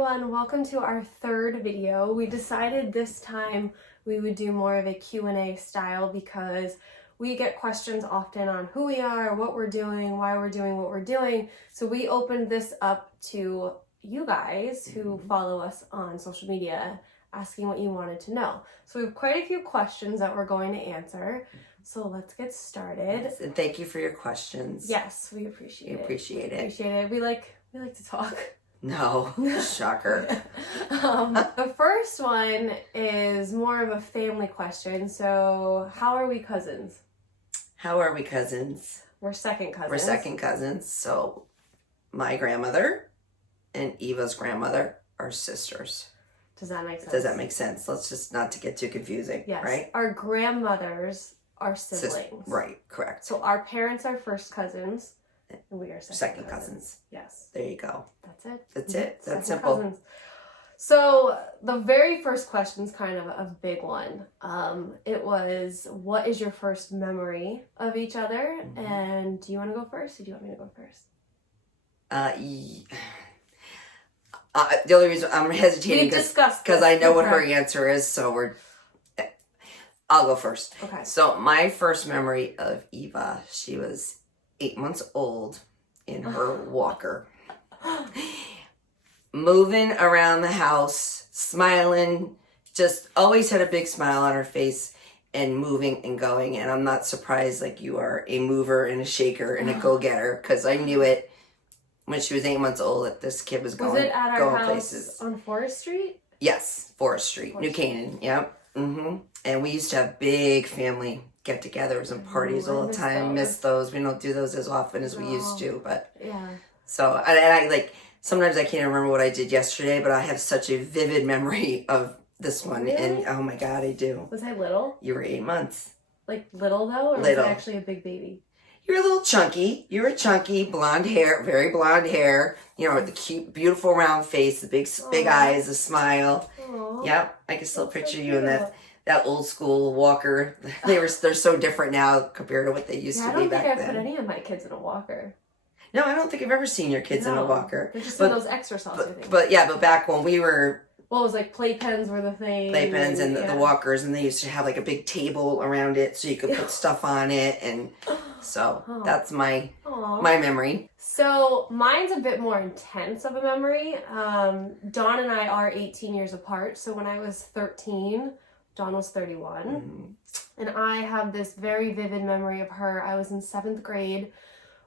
everyone, welcome to our third video. We decided this time we would do more of a Q&A style because we get questions often on who we are, what we're doing, why we're doing what we're doing. So we opened this up to you guys who follow us on social media, asking what you wanted to know. So we have quite a few questions that we're going to answer. So let's get started. Yes, and thank you for your questions. Yes, we appreciate it. Appreciate it. Appreciate it. We like to talk. No, shocker. The first one is more of a family question. So, how are we cousins? How are we cousins? We're second cousins. We're second cousins. So, my grandmother and Eva's grandmother are sisters. Does that make sense? Does that make sense? Let's just not to get too confusing. Yes. Right? Our grandmothers are siblings. Right, correct. So, our parents are first cousins. And we are second cousins. Yes. There you go. That's it. That's it. That's Second simple. cousins. So the very first question is kind of a big one. It was, what is your first memory of each other? Mm-hmm. And do you want to go first or do you want me to go first? The only reason I'm hesitating because I know what her answer is, so I'll go first. Okay. So my first memory of Eva, she was 8 months old in her walker, moving around the house, smiling, just always had a big smile on her face and moving and going. And I'm not surprised, like you are, a mover and a shaker and a go-getter, because I knew it when she was 8 months old that this kid was going, was it at our house places. On Forest Street? Yes, Forest Street, New Canaan. Yep. And we used to have big family get-togethers and parties all the time. Miss those. We don't do those as often as we used to, but yeah. So and I like sometimes I can't remember what I did yesterday, but I have such a vivid memory of this one. Really? And oh my God, I do. Was I little? You were 8 months. Like little though, or little. was I actually a big baby? You were a little chunky. You were chunky, blonde hair, very blonde hair. You know, with the cute, beautiful round face, the big eyes, the smile. Aww. Yep, I can still picture so you in that old school walker. They're so different now compared to what they used to be back then. I don't think I put any of my kids in a walker. No, I don't think I've ever seen your kids in a walker. They're just in those exercise things. But back when we were... Well, it was like playpens were the thing. Playpens and the walkers, and they used to have like a big table around it so you could put stuff on it. And so that's my memory. So mine's a bit more intense of a memory. Dawn and I are 18 years apart. So when I was 13, Dawn was 31. And I have this very vivid memory of her. I was in 7th grade.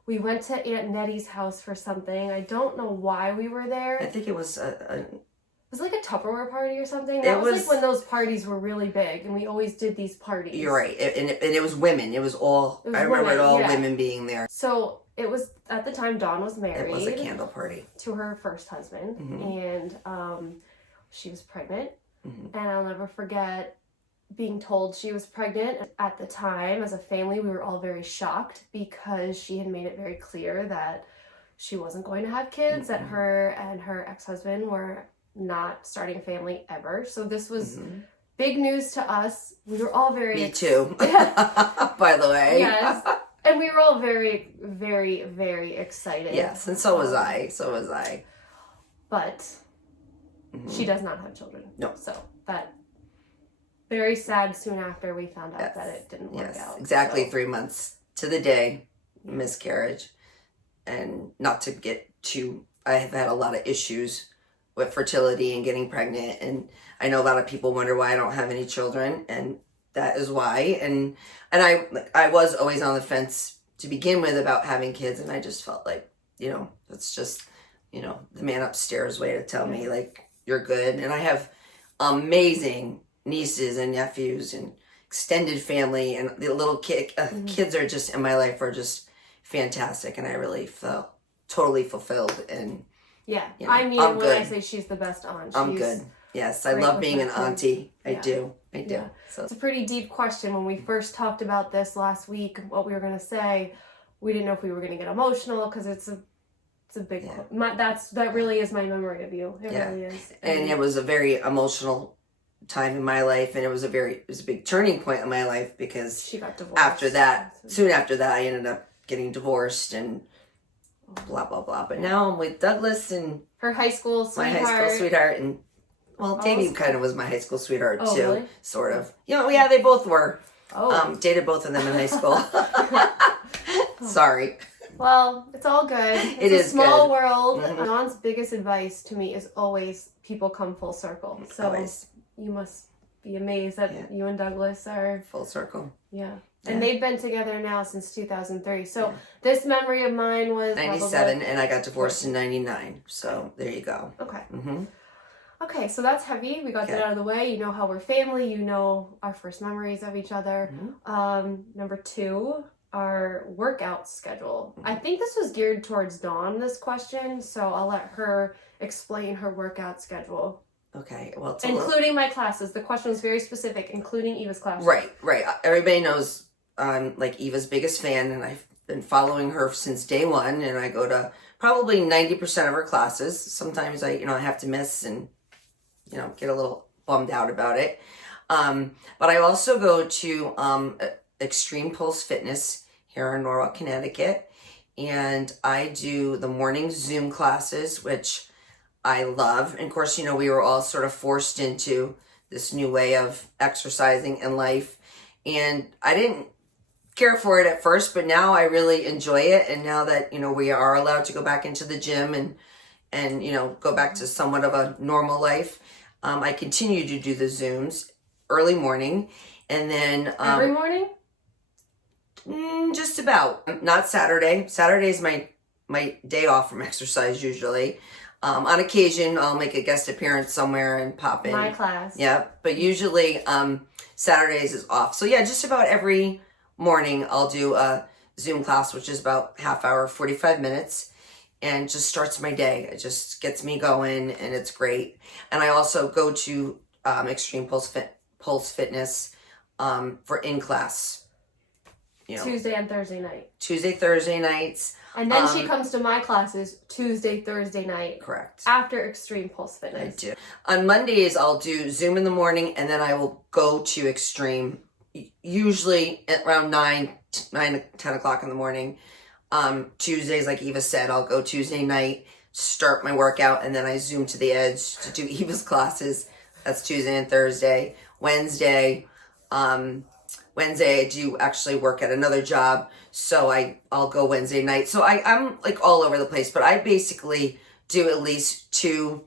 We went to Aunt Nettie's house for something. I don't know why we were there. I think it was it was like a Tupperware party or something. That was like when those parties were really big, and we always did these parties. You're right. And it was women. It was all, I remember it all women being there. So it was, at the time, Dawn was married. It was a candle party. To her first husband. And she was pregnant. And I'll never forget being told she was pregnant. At the time, as a family, we were all very shocked because she had made it very clear that she wasn't going to have kids, that her and her ex-husband were not starting a family ever. So this was big news to us. We were all very... Me too, by the way. Yes. And we were all very, very, very excited. Yes, and so was I. So was I. But she does not have children. No. So that... Very sad soon after we found out that it didn't work out. Exactly 3 months to the day, miscarriage. And not to get too... I have had a lot of issues with fertility and getting pregnant, and I know a lot of people wonder why I don't have any children, and that is why. And I was always on the fence to begin with about having kids, and I just felt like, it's just, the man upstairs way to tell me, like, you're good. And I have amazing nieces and nephews and extended family, and the little kids are just, in my life, are just fantastic, and I really felt totally fulfilled. And I mean, when I say she's the best aunt, I'm good. Yes, I love being an auntie. I do. Yeah. So it's a pretty deep question. When we first talked about this last week, what we were going to say, we didn't know if we were going to get emotional because it's a big. That really is my memory of you. It really is. And it was a very emotional time in my life, and it was a big turning point in my life because she got divorced. Soon after that, I ended up getting divorced, and blah, blah, blah. But now I'm with Douglas and her high school my sweetheart. high school sweetheart. And, well, Davey kind of was my high school sweetheart, Oh, too. really? Sort of. You know, yeah, they both were. Oh. Dated both of them in high school. Sorry. Well, it's all good. It is a small good. world. Mhm. Dawn's biggest advice to me is always people come full circle. So Always. you must be amazed that you and Douglas are Full circle. Yeah. Yeah. And they've been together now since 2003. So this memory of mine was 97, and I got divorced in 99. So there you go. Okay. Mm-hmm. Okay, so that's heavy. We got that out of the way. You know how we're family. You know our first memories of each other. Mm-hmm. Number 2, our workout schedule. I think this was geared towards Dawn, this question. So I'll let her explain her workout schedule. Okay. Well, it's including my classes. The question was very specific, including Eva's classes. Right. Everybody knows I'm like Eva's biggest fan, and I've been following her since day one, and I go to probably 90% of her classes. Sometimes I have to miss and, get a little bummed out about it. But I also go to Extreme Pulse Fitness here in Norwalk, Connecticut, and I do the morning Zoom classes, which I love. And of course, we were all sort of forced into this new way of exercising in life. And I didn't care for it at first, but now I really enjoy it. And now that, we are allowed to go back into the gym and go back to somewhat of a normal life, I continue to do the Zooms early morning. And then every morning? Just about. Not Saturday. Saturday's my day off from exercise usually. On occasion, I'll make a guest appearance somewhere and pop in. My class. Yeah, but usually Saturdays is off. So yeah, just about every morning I'll do a Zoom class, which is about half hour, 45 minutes, and just starts my day. It just gets me going, and it's great. And I also go to Extreme Pulse Fitness for in-class. Tuesday and Thursday night. Tuesday, Thursday nights. And then she comes to my classes Tuesday, Thursday night. Correct. After Extreme Pulse Fitness. I do. On Mondays, I'll do Zoom in the morning, and then I will go to Extreme, usually at around 9 to 10 o'clock in the morning. Tuesdays, like Eva said, I'll go Tuesday night, start my workout, and then I Zoom to the edge to do Eva's classes. That's Tuesday and Thursday. Wednesday, I do actually work at another job, so I'll go Wednesday night. So I'm like all over the place, but I basically do at least 2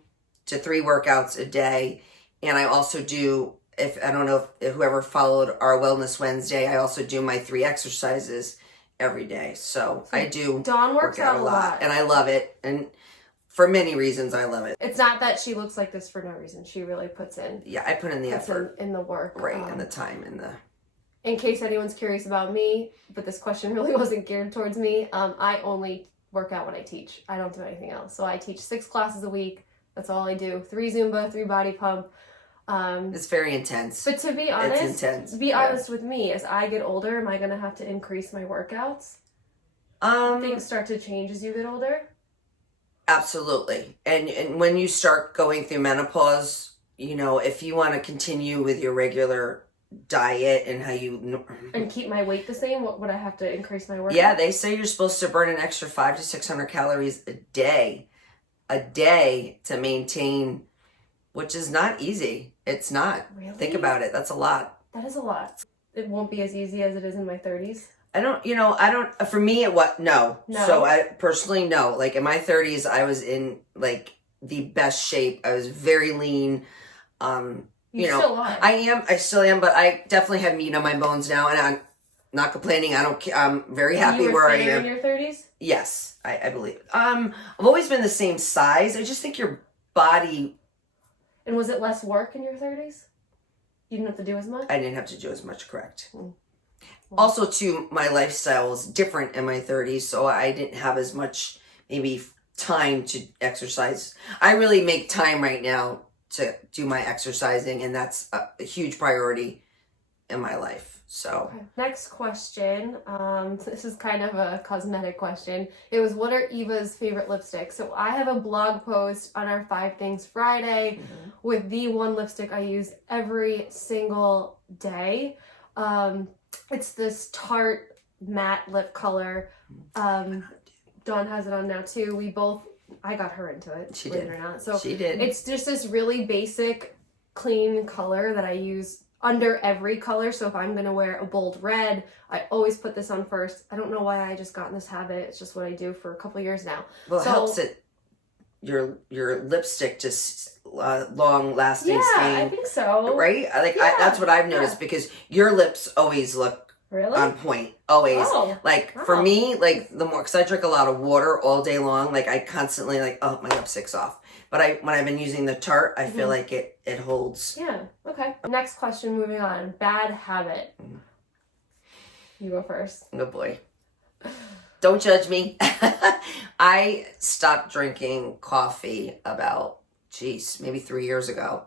to 3 workouts a day. And I also do, if whoever followed our Wellness Wednesday, I also do my 3 exercises every day. So I do Dawn works out a lot. And I love it. And for many reasons, I love it. It's not that she looks like this for no reason. She really puts in. Yeah, I put in the effort. In the work. Right, and the time and the... In case anyone's curious about me, but this question really wasn't geared towards me, I only work out when I teach. I don't do anything else. So I teach 6 classes a week. That's all I do. 3 Zumba, 3 body pump. It's very intense. But to be honest, it's intense. Honest with me, as I get older, am I going to have to increase my workouts? Things start to change as you get older? Absolutely. And when you start going through menopause, if you want to continue with your regular diet and how you and keep my weight the same, what would I have to increase my workout? Yeah, they say you're supposed to burn an extra 500 to 600 calories a day to maintain, which is not easy. It's not. Really? Think about it. That's a lot. That is a lot. It won't be as easy as it is in my 30s. For me, no. So I personally, no. Like in my 30s, I was in like the best shape. I was very lean. You still are. I still am, but I definitely have meat on my bones now, and I'm not complaining. I'm very happy where I am. In your 30s? Yes, I believe. I've always been the same size. I just think your body. And was it less work in your 30s? You didn't have to do as much? I didn't have to do as much, correct. Well, also, too, my lifestyle was different in my 30s, so I didn't have as much, maybe, time to exercise. I really make time right now to do my exercising, and that's a huge priority in my life. So okay. Next question. This is kind of a cosmetic question. It was, what are Eva's favorite lipsticks? So I have a blog post on our 5 Things Friday with the one lipstick I use every single day. It's this Tarte matte lip color. Dawn has it on now too. I got her into it. She believe did. it or not. So She did. It's just this really basic, clean color that I use under every color. So if I'm gonna wear a bold red, I always put this on first. I don't know why I just got in this habit. It's just what I do for a couple of years now. Well, it helps it your lipstick just long lasting staying. I think so. Right? That's what I've noticed because your lips always look really on point. Always. For me, like the more, because I drink a lot of water all day long, like I constantly like, oh, my lipstick's off. But when I've been using the Tarte, I feel like it holds. Yeah. Okay. Next question, moving on. Bad habit. You go first. Oh boy. Don't judge me. I stopped drinking coffee about, maybe 3 years ago.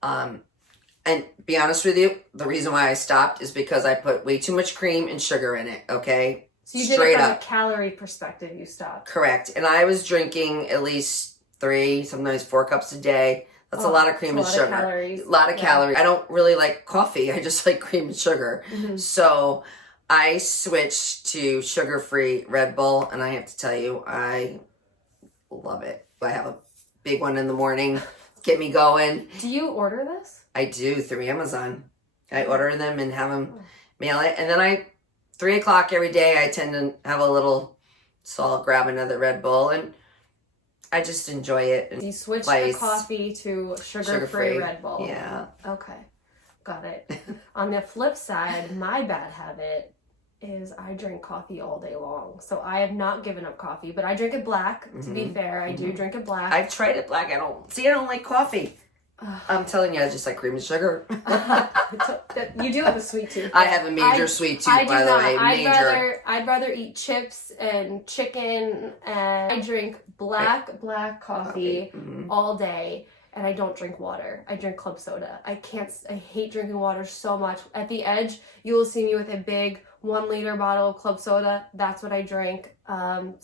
And be honest with you, the reason why I stopped is because I put way too much cream and sugar in it, okay? So you did it from a calorie perspective, you stopped. Correct. And I was drinking at least 3, sometimes 4 cups a day. That's a lot of cream and sugar. A lot of calories. I don't really like coffee. I just like cream and sugar. So I switched to sugar-free Red Bull, and I have to tell you, I love it. I have a big one in the morning. Get me going. Do you order this? I do through Amazon. I order them and have them mail it. And then 3 o'clock every day, I tend to have a little, so I'll grab another Red Bull and I just enjoy it. And you switched the coffee to sugar-free Red Bull. Yeah. Okay. Got it. On the flip side, my bad habit is I drink coffee all day long. So I have not given up coffee, but I drink it black. To be fair, I do drink it black. I've tried it black. I don't like coffee. I'm telling you, I just like cream and sugar. You do have a sweet tooth. I have a major sweet tooth, by the way. I'd rather eat chips and chicken, and I drink black coffee all day, and I don't drink water. I drink club soda. I hate drinking water so much. At the edge, you will see me with a big 1 liter bottle of club soda. That's what I drink. And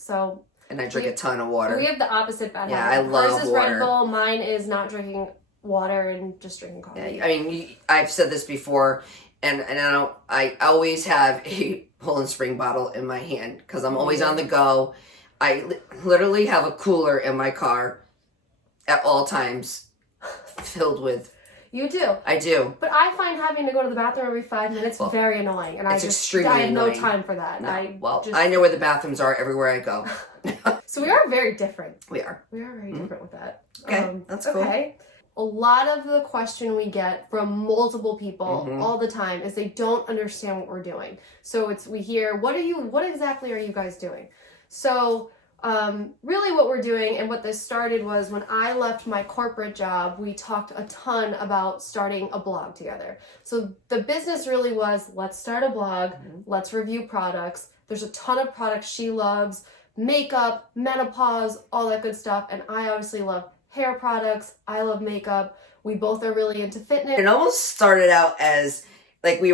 I drink a ton of water. We have the opposite bad habit. Yeah, I love Hers is water. Red Bull. Mine is not drinking water and just drinking coffee. Yeah, I mean, I've said this before, and I always have a Poland Spring bottle in my hand because I'm always on the go. I literally have a cooler in my car at all times filled with. You do. I do. But I find having to go to the bathroom every 5 minutes very annoying, and I have no time for that. No. I know where the bathrooms are everywhere I go. So we are very different. We are very different with that. Okay, that's cool. Okay. A lot of the question we get from multiple people all the time is they don't understand what we're doing. So we hear, what exactly are you guys doing? So really what we're doing, and what this started was when I left my corporate job, we talked a ton about starting a blog together. So the business really was, let's start a blog, let's review products. There's a ton of products she loves, makeup, menopause, all that good stuff. And I obviously love hair products. I love makeup. We both are really into fitness. It almost started out as like we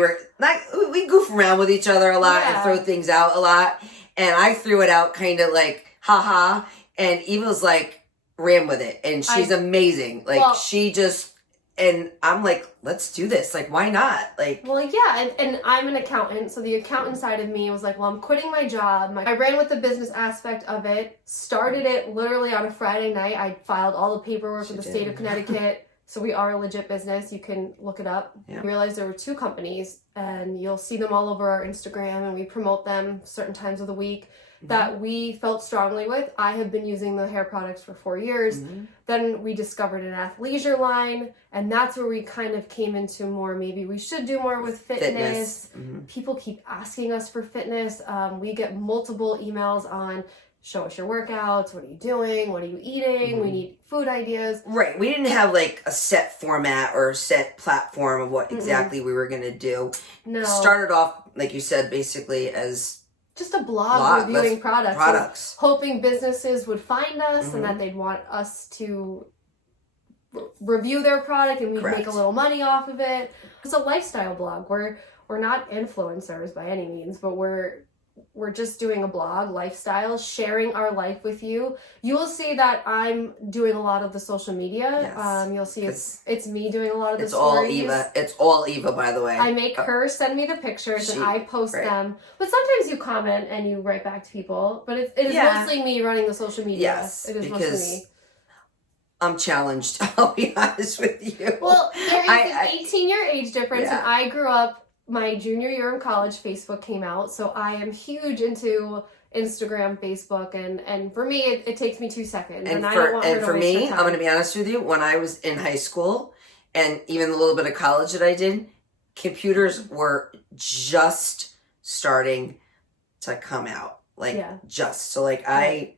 goof around with each other a lot and throw things out a lot. And I threw it out kind of like, haha. And Eva was like, ran with it. And she's amazing. Like and I'm like, let's do this. Like, why not? Like, well, yeah. And I'm an accountant. So the accountant side of me was like, well, I'm quitting my job. I ran with the business aspect of it, started it literally on a Friday night. I filed all the paperwork with the state of Connecticut. So we are a legit business. You can look it up. Yeah. I realized there were 2 companies, and you'll see them all over our Instagram, and we promote them certain times of the week that we felt strongly with. I have been using the hair products for 4 years. Then we discovered an athleisure line, and that's where we kind of came into more, maybe we should do more with fitness. People keep asking us for fitness. We get multiple emails on, show us your workouts, what are you doing, what are you eating, we need food ideas. Right, we didn't have like a set format or a set platform of what exactly we were going to do. No. Started off, like you said, basically as just a blog reviewing products. Hoping businesses would find us and that they'd want us to review their product and we'd make a little money off of it. It's a lifestyle blog. We're not influencers by any means, but we're we're just doing a blog, lifestyle, sharing our life with you. You will see that I'm doing a lot of the social media. Yes. You'll see it's me doing a lot of the It's all stories. Eva. It's all Eva, by the way. I make her send me the pictures and I post them. But sometimes you comment and you write back to people. But it is mostly me running the social media. Yes, it is because mostly me. I'm challenged. I'll be honest with you. Well, there is an 18-year age difference, Yeah. and I grew up. My junior year in college, Facebook came out, so I am huge into Instagram, Facebook, and for me, it takes me 2 seconds. And I don't want her to for waste me, her time. I'm going to be honest with you. When I was in high school, and even the little bit of college that I did, computers were just starting to come out. Like, just. So, like, I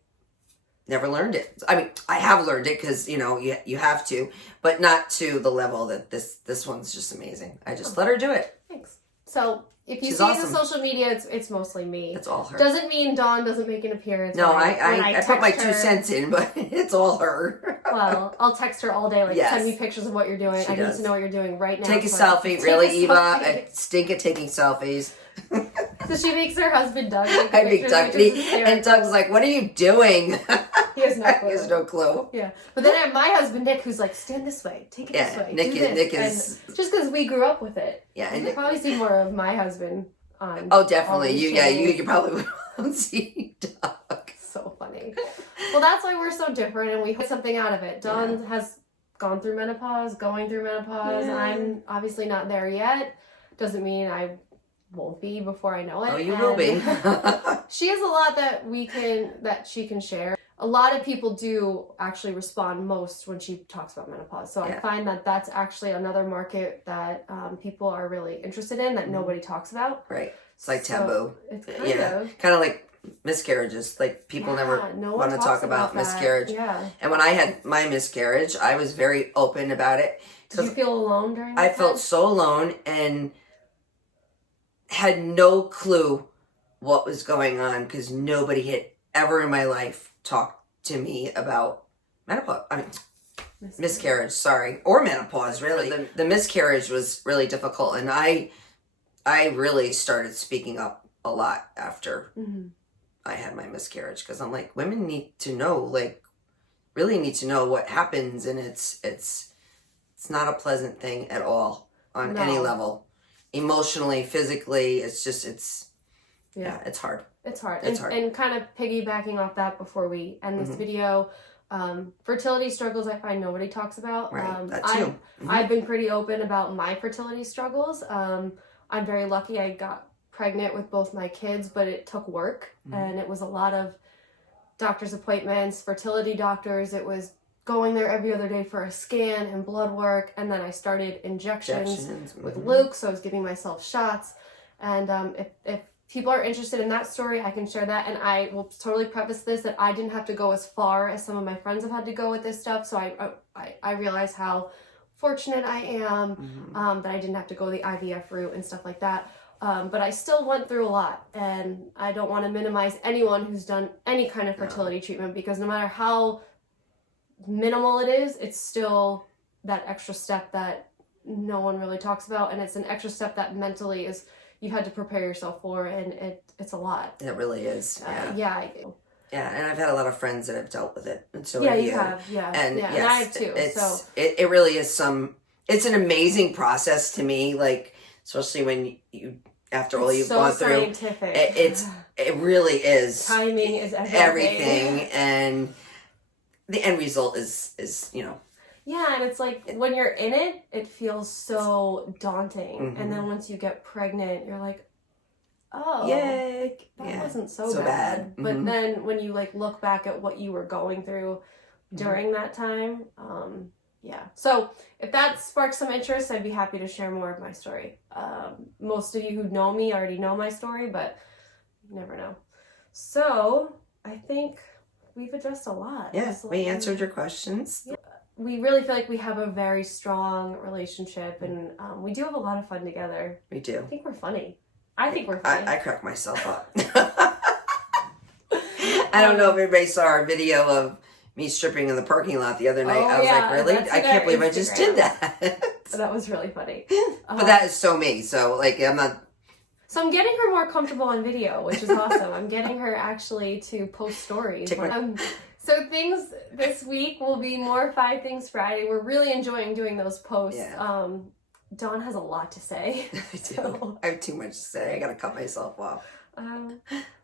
never learned it. I mean, I have learned it because, you know, you have to, but not to the level that this one's just amazing. I just let her do it. Thanks. So if you She's see awesome. the social media, it's mostly me. It's all her. Doesn't mean Dawn doesn't make an appearance. No, I put my 2 cents in, but it's all her. Well, I'll text her all day, like, send me pictures of what you're doing. I need to know what you're doing right now. Take a selfie. Really, Eva? I stink at taking selfies. So she makes her husband Doug take I make pictures, Doug, and Doug's like, "What are you doing?" He has no clue. He has no clue. Yeah, but then I have my husband Nick, who's like, "Stand this way, take it this way, Nick, do this." Nick is and just because we grew up with it. Yeah, and you probably see more of my husband on. Oh, definitely. You probably won't see Doug. So funny. Well, that's why we're so different, and we hope something out of it. Dawn has gone through menopause, going through menopause. Yeah. I'm obviously not there yet. Doesn't mean I won't be before I know it. Oh, you will be. She has a lot that she can share. A lot of people do actually respond most when she talks about menopause. So I find that that's actually another market that people are really interested in that nobody talks about. Right. It's like taboo. It's kind of like miscarriages. Like people never want to talk about miscarriage. Yeah. And when I had my miscarriage, I was very open about it. Did you feel alone during that I time? felt so alone and had no clue what was going on because nobody had ever in my life talked to me about menopause. I mean, miscarriage, sorry, or menopause, really. The miscarriage was really difficult, and I really started speaking up a lot after I had my miscarriage because I'm like, women need to know, like, really need to know what happens, and it's not a pleasant thing at all on any level. Emotionally, physically, it's just, it's hard. It's hard. It's hard. And kind of piggybacking off that before we end this video, fertility struggles I find nobody talks about. Right, that too. I've been pretty open about my fertility struggles. I'm very lucky I got pregnant with both my kids, but it took work and it was a lot of doctor's appointments, fertility doctors. It was going there every other day for a scan and blood work, and then I started injections with Luke, so I was giving myself shots. And if people are interested in that story, I can share that. And I will totally preface this that I didn't have to go as far as some of my friends have had to go with this stuff. So I realize how fortunate I am that I didn't have to go the IVF route and stuff like that. But I still went through a lot, and I don't want to minimize anyone who's done any kind of fertility treatment, because no matter how minimal it is, it's still that extra step that no one really talks about, and it's an extra step that mentally is you had to prepare yourself for, and it's a lot. It really is. Yeah, and I've had a lot of friends that have dealt with it, and so have you. And and I have too. It really is it's an amazing process to me, like, especially when you after all you've gone through. Scientific. It really is. Timing is everything, and the end result is Yeah, and it's like when you're in it, it feels so daunting. And then once you get pregnant, you're like, oh, yay, that wasn't so bad. But then when you like look back at what you were going through during that time, So if that sparks some interest, I'd be happy to share more of my story. Most of you who know me already know my story, but you never know. So I think we've addressed a lot. Yeah, we answered your questions. Yeah. We really feel like we have a very strong relationship, and we do have a lot of fun together. We do. I think we're funny. I think we're funny. I crack myself up. I don't know if everybody saw our video of me stripping in the parking lot the other night. I was like, really? I can't believe I just did that. That was really funny. But that is so me. So, like, I'm not So I'm getting her more comfortable on video, which is awesome. I'm getting her actually to post stories. So things this week will be more 5 Things Friday. We're really enjoying doing those posts. Yeah. Dawn has a lot to say. I do. I have too much to say. I gotta cut myself off.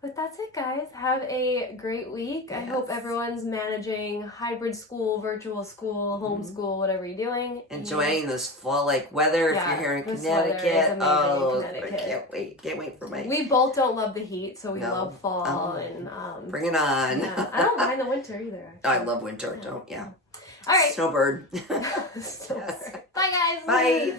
But that's it, guys. Have a great week. Yes. I hope everyone's managing hybrid school, virtual school, homeschool, whatever you're doing. Enjoying this fall-like weather if you're here in Connecticut. I can't wait for my... We both don't love the heat, so we love fall and... Bring it on. Yeah. I don't mind the winter either. Actually. I love winter, All right. Snowbird. Snowbird. Bye, guys. Bye.